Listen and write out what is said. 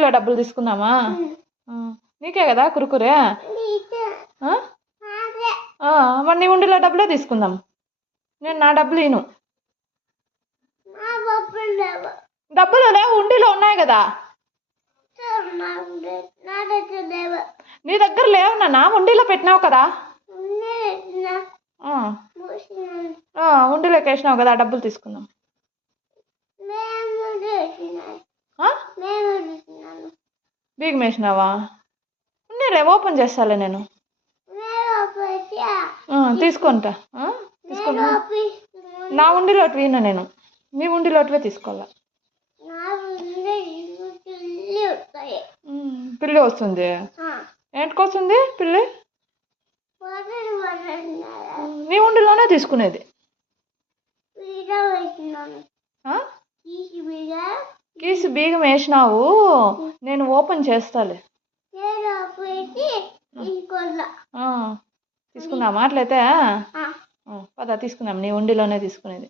ఉండిలో డబ్బులు తీసుకుందామా? నీకే కదా కురుకురే. మరి నీ ఉండిలో డబ్బులే తీసుకుందాం. నేను నా డబ్బులు ఇను. డబ్బులు లేవు, ఉండిలో ఉన్నాయి కదా. నీ దగ్గర లేవు నాన్న, ఉండిలో పెట్టినావు కదా. ఉండిలోకి వేసినావు కదా, డబ్బులు తీసుకుందాం. బీగం వేసినావా? ఉన్నీలే, ఓపెన్ చేస్తాలే నేను. తీసుకుంటా. తీసుకుంటా. నా ఉండిలోటి విన్నా నేను, నీ ఉండిలోటివే తీసుకోవాలా. పిల్లి వస్తుంది. ఏంటికొస్తుంది పిల్లి? నీ ఉండిలోనే తీసుకునేది. కీసు బీగం వేసినావు, నేను ఓపెన్ చేస్తాలే. తీసుకుందామా అట్లయితే? పద తీసుకుందాం, నీ ఉండిలోనే తీసుకునేది.